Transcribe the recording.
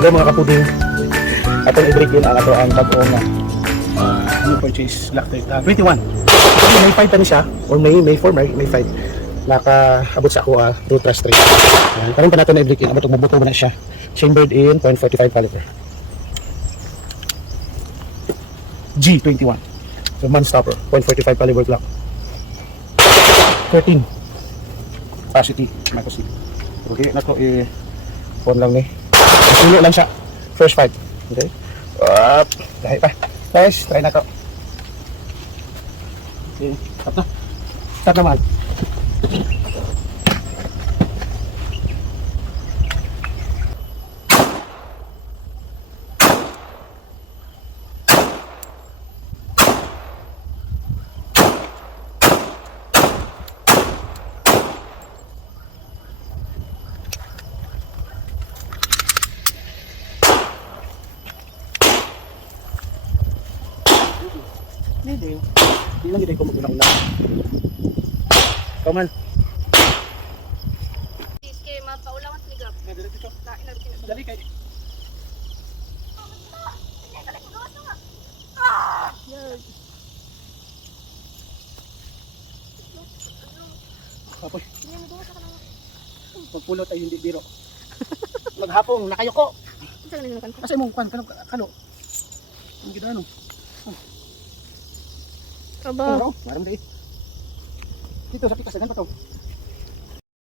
Hello mga kapuding. Atong i-break in ang ato ang bag-ong new purchase Black 21. May 5 pa ni siya or may 4, may 5. Nakaabot sa ako 2 truss 3. Karon pa natin na i-break in. Abot mabuto ba na siya. Chambered in .45 caliber. G21. So man stopper, .45 caliber Glock. 13. Capacity, micro-C. Okay, nato phone lang ni. Sulo lang siya. First 5. Okay. Dahil pa. Guys, try na to. Okay, stop na. Start naman. Hindi lang hindi ko mag-una-una. Come on. Iske, mapaulangan sigap. Dali kay. Kapoy. Pagpulot ay hindi biro. Maghapong nakayoko. Kasi mong kano. Ang gidano. Aba. Maram dito. Dito sa pikas, ganito to.